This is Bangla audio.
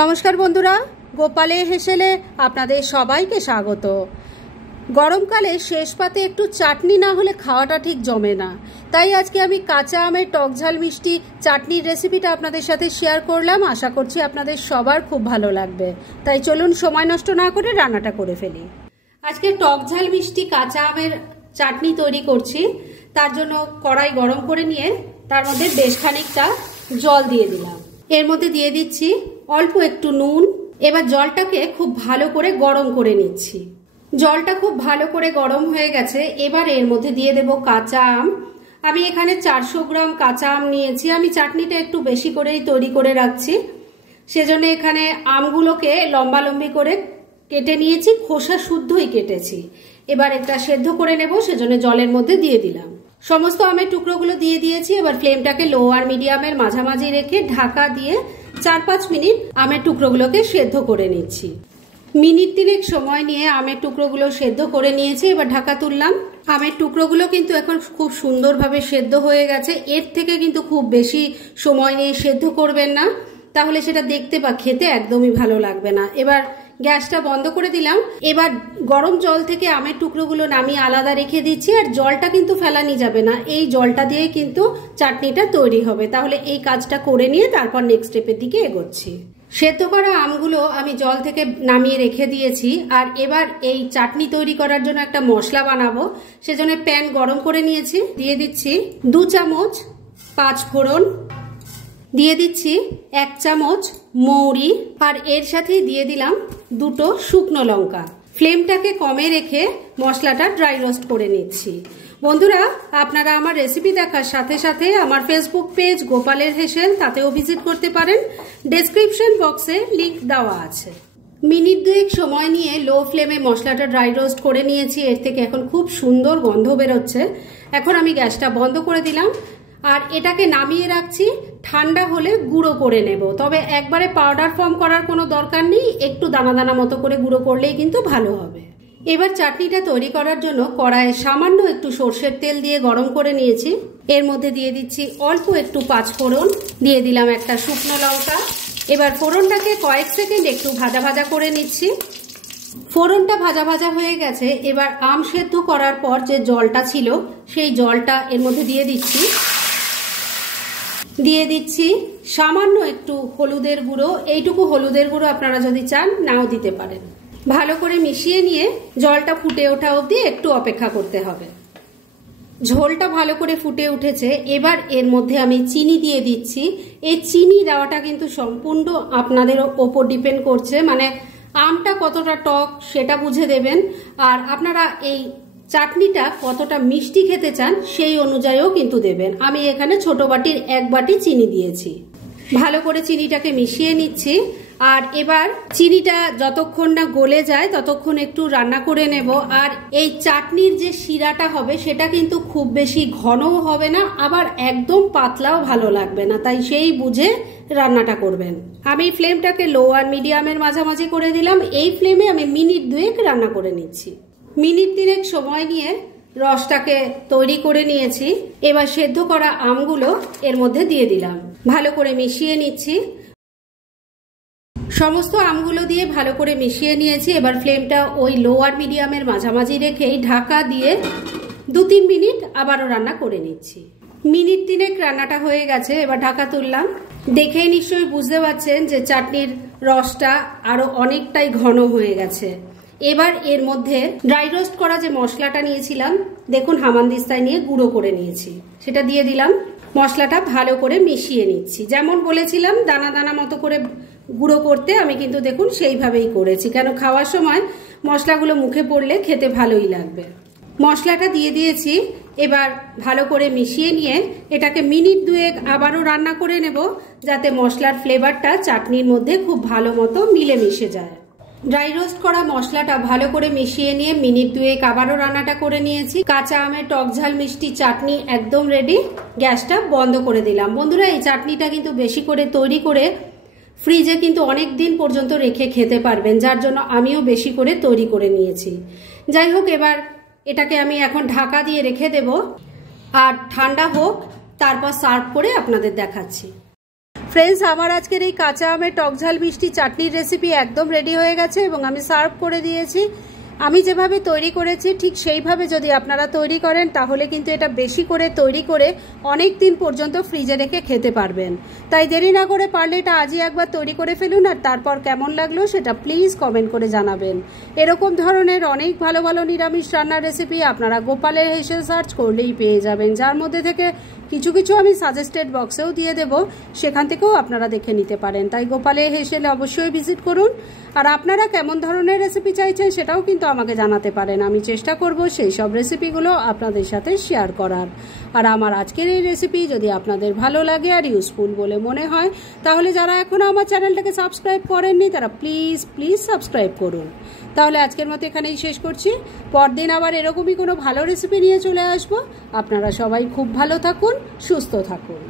নমস্কার বন্ধুরা, গোপালে হেসেলে আপনাদের সবাইকে স্বাগত। গরমকালে শেষ পাতে একটু চাটনি না হলে খাওয়াটা ঠিক জমে না, তাই আজকে আমি কাঁচা আমের টকঝাল মিষ্টি চাটনির রেসিপিটা আপনাদের সাথে শেয়ার করলাম। আশা করছি আপনাদের সবার খুব ভালো লাগবে। তাই চলুন সময় নষ্ট না করে রান্নাটা করে ফেলি। আজকে টকঝাল মিষ্টি কাঁচা আমের চাটনি তৈরি করছি। তার জন্য কড়াই গরম করে নিয়ে তার মধ্যে বেশ খানিকটা জল দিয়ে দিলাম। এর মধ্যে দিয়ে দিচ্ছি অল্প একটু নুন। এবার জলটাকে খুব ভালো করে গরম করে নিচ্ছি। জলটা খুব ভালো করে গরম হয়ে গেছে। এবার এর মধ্যে দিয়ে দেব কাঁচা আম। আমি এখানে 400 গ্রাম কাঁচা আম নিয়েছি। আমি চাটনিটা একটু বেশি করেই তৈরি করে রাখছি, সেজন্য এখানে আমগুলোকে লম্বা লম্বি করে কেটে নিয়েছি, খোসা শুদ্ধই কেটেছি। এবার এটা সেদ্ধ করে নেব, সেজন্য জলের মধ্যে দিয়ে দিলাম। সমস্ত আমের টুকরোগুলো দিয়ে দিয়েছি। এবার ফ্লেমটাকে লো আর মিডিয়ামের মাঝামাঝি রেখে ঢাকা দিয়ে 4-5 মিনিট আমের টুকরোগুলোকে সেদ্ধ করে নিচ্ছি। মিনিট 3 সময় নিয়ে আমের টুকরোগুলো সেদ্ধ করে নিয়েছি। এবার ঢাকা তুললাম। আমের টুকরোগুলো কিন্তু এখন খুব সুন্দরভাবে সেদ্ধ হয়ে গেছে। এর থেকে কিন্তু খুব বেশি সময় নিয়ে সেদ্ধ করবেন না, তাহলে সেটা দেখতে বা খেতে একদমই ভালো লাগবে না। এবার গ্যাসটা বন্ধ করে দিলাম। এবার গরম জল থেকে আমের টুকরোগুলো নামিয়ে আলাদা রেখে দিচ্ছি। আর জলটা কিন্তু ফেলানি যাবে না, এই জলটা দিয়ে কিন্তু চাটনিটা তৈরি হবে। তাহলে এই কাজটা করে নিয়ে তারপর নেক্সট স্টেপের দিকে এগোচ্ছি। সেদ্ধ করা আমগুলো আমি জল থেকে নামিয়ে রেখে দিয়েছি। আর এবার এই চাটনি তৈরি করার জন্য একটা মশলা বানাবো, সেজন্য প্যান গরম করে নিয়েছি। দিয়ে দিচ্ছি 2 চামচ 5 ফোড়ন, দিয়ে দিচ্ছি 1 চামচ মৌরি, আর এর সাথেই দিয়ে দিলাম 2টো শুকনো লঙ্কা। ফ্লেমটাকে কমে রেখে মশলাটা ড্রাই রোস্ট করে নিচ্ছি। বন্ধুরা, আপনারা আমার রেসিপি দেখার সাথে সাথে আমার ফেসবুক পেজ গোপালের হেসেল, তাতেও ভিজিট করতে পারেন। ডেসক্রিপশন বক্সে লিংক দেওয়া আছে। মিনিট 2 সময় নিয়ে লো ফ্লেমে মশলাটা ড্রাই রোস্ট করে নিয়েছি। এর থেকে এখন খুব সুন্দর গন্ধ বেরোচ্ছে। এখন আমি গ্যাসটা বন্ধ করে দিলাম আর এটাকে নামিয়ে রাখছি। ঠান্ডা হলে গুঁড়ো করে নেব, তবে একবারে পাউডার ফর্ম করার কোনো দরকার নেই, একটু দানা দানা মতো করে গুঁড়ো করলেই কিন্তু ভালো হবে। এবার চাটনিটা তৈরি করার জন্য কড়াইয়ে সামান্য একটু সর্ষের তেল দিয়ে গরম করে নিয়েছি। এর মধ্যে দিয়ে দিচ্ছি অল্প একটু 5 ফোড়ন, দিয়ে দিলাম একটা শুকনো লঙ্কা। এবার ফোড়নটাকে কয়েক সেকেন্ড একটু ভাজা ভাজা করে নিচ্ছি। ফোড়নটা ভাজা ভাজা হয়ে গেছে। এবার আম সেদ্ধ করার পর যে জলটা ছিল সেই জলটা এর মধ্যে দিয়ে দিচ্ছি। দিয়ে দিচ্ছি সামান্য একটু হলুদের গুঁড়ো। এইটুকু হলুদের গুঁড়ো আপনারা যদি চান নাও দিতে পারেন। ভালো করে মিশিয়ে নিয়ে জলটা ফুটে ওঠা অবধি একটু অপেক্ষা করতে হবে। ঝোলটা ভালো করে ফুটে উঠেছে। এবার এর মধ্যে আমি চিনি দিয়ে দিচ্ছি। এই চিনি দেওয়াটা কিন্তু সম্পূর্ণ আপনাদের ওপর ডিপেন্ড করছে, মানে আমটা কতটা টক সেটা বুঝে দেবেন। আর আপনারা এই চাটনিটা কতটা মিষ্টি খেতে চান সেই অনুযায়ীও কিন্তু দেবেন। আমি এখানে ছোট বাটির 1 বাটি চিনি দিয়েছি। ভালো করে চিনিটাকে মিশিয়ে নিচ্ছি। আর এবার চিনিটা যতক্ষণ না গলে যায় ততক্ষণ একটু রান্না করে নেব। আর এই চাটনির যে শিরাটা হবে সেটা কিন্তু খুব বেশি ঘনও হবে না, আবার একদম পাতলাও ভালো লাগবে না, তাই সেই বুঝে রান্নাটা করবেন। আমি ফ্লেমটাকে লো আর মিডিয়ামের মাঝামাঝি করে দিলাম। এই ফ্লেমে আমি মিনিট 2 রান্না করে নিচ্ছি। মিনিট 3 সময় নিয়ে রসটাকে তৈরি করে নিয়েছি। এবার সেদ্ধ করা আমগুলো এর মধ্যে দিয়ে দিলাম। ভালো করে মিশিয়ে নিচ্ছি। সমস্ত আমগুলো দিয়ে ভালো করে মিশিয়ে নিয়েছি। এবার ফ্লেমটা ওই লো আর মিডিয়ামের মাঝামাঝি রেখেই ঢাকা দিয়ে 2-3 মিনিট আবারও রান্না করে নিচ্ছি। মিনিট 3 রান্নাটা হয়ে গেছে। এবার ঢাকা তুললাম। দেখেই নিশ্চয়ই বুঝতে পারছেন যে চাটনির রসটা আরো অনেকটাই ঘন হয়ে গেছে। এবার এর মধ্যে ড্রাই রোস্ট করা যে মশলাটা নিয়েছিলাম, দেখুন হামানদিস্তায় নিয়ে গুঁড়ো করে নিয়েছি, সেটা দিয়ে দিলাম। মশলাটা ভালো করে মিশিয়ে নিচ্ছি। যেমন বলেছিলাম দানা দানা মতো করে গুঁড়ো করতে, আমি কিন্তু দেখুন সেইভাবেই করেছি, কেন খাওয়ার সময় মশলাগুলো মুখে পড়লে খেতে ভালোই লাগবে। মশলাটা দিয়ে দিয়েছি। এবার ভালো করে মিশিয়ে নিয়ে এটাকে মিনিট 2 আবারও রান্না করে নেব, যাতে মশলার ফ্লেভারটা চাটনির মধ্যে খুব ভালো মতো মিলে মিশে যায়। ড্রাই রোস্ট করা মশলাটা ভালো করে মিশিয়ে নিয়ে মিনিট 2 আবারও রান্নাটা করে নিয়েছি। কাঁচা আমের টকঝাল মিষ্টি চাটনি একদম রেডি। গ্যাসটা বন্ধ করে দিলাম। বন্ধুরা, এই চাটনিটা কিন্তু বেশি করে তৈরি করে ফ্রিজে কিন্তু অনেক দিন পর্যন্ত রেখে খেতে পারবেন, যার জন্য আমিও বেশি করে তৈরি করে নিয়েছি। যাই হোক, এবার এটাকে আমি এখন ঢাকা দিয়ে রেখে দেব আর ঠান্ডা হোক, তারপর সার্ভ করে আপনাদের দেখাচ্ছি। ফ্রেন্ডস, আমার আজকের এই কাঁচা আমের টকঝাল মিষ্টি চাটনির রেসিপি একদম রেডি হয়ে গেছে এবং আমি সার্ভ করে দিয়েছি। আমি যেভাবে তৈরি করেছি ঠিক সেইভাবে যদি আপনারা তৈরি করেন তাহলে কিন্তু এটা বেশি করে তৈরি করে অনেক দিন পর্যন্ত ফ্রিজে রেখে খেতে পারবেন। তাই দেরি না করে পারলে এটা আজই একবার তৈরি করে ফেলুন, আর তারপর কেমন লাগলো সেটা প্লিজ কমেন্ট করে জানাবেন। এরকম ধরনের অনেক ভালো ভালো নিরামিষ রান্নার রেসিপি আপনারা গোপালের হেসেল সার্চ করলেই পেয়ে যাবেন, যার মধ্যে থেকে কিছু কিছু আমি সাজেস্টেড বক্সেও দিয়ে দেব, সেখান থেকেও আপনারা দেখে নিতে পারেন। তাই গোপালের হেসেলে অবশ্যই ভিজিট করুন। আর আপনারা কেমন ধরনের রেসিপি চাইছেন সেটাও কিন্তু আমাকে জানাতে পারেন। আমি চেষ্টা করব সেই সব রেসিপিগুলো আপনাদের সাথে শেয়ার করার। আর আমার আজকের এই রেসিপি যদি আপনাদের ভালো লাগে আর ইউজফুল বলে মনে হয় তাহলে যারা এখনও আমার চ্যানেলটাকে সাবস্ক্রাইব করেননি তারা প্লিজ সাবস্ক্রাইব করুন। তাহলে আজকের মতো এখানেই শেষ করছি। পরদিন আবার এরকমই কোনো ভালো রেসিপি নিয়ে চলে আসবো। আপনারা সবাই খুব ভালো থাকুন, সুস্থ থাকুন।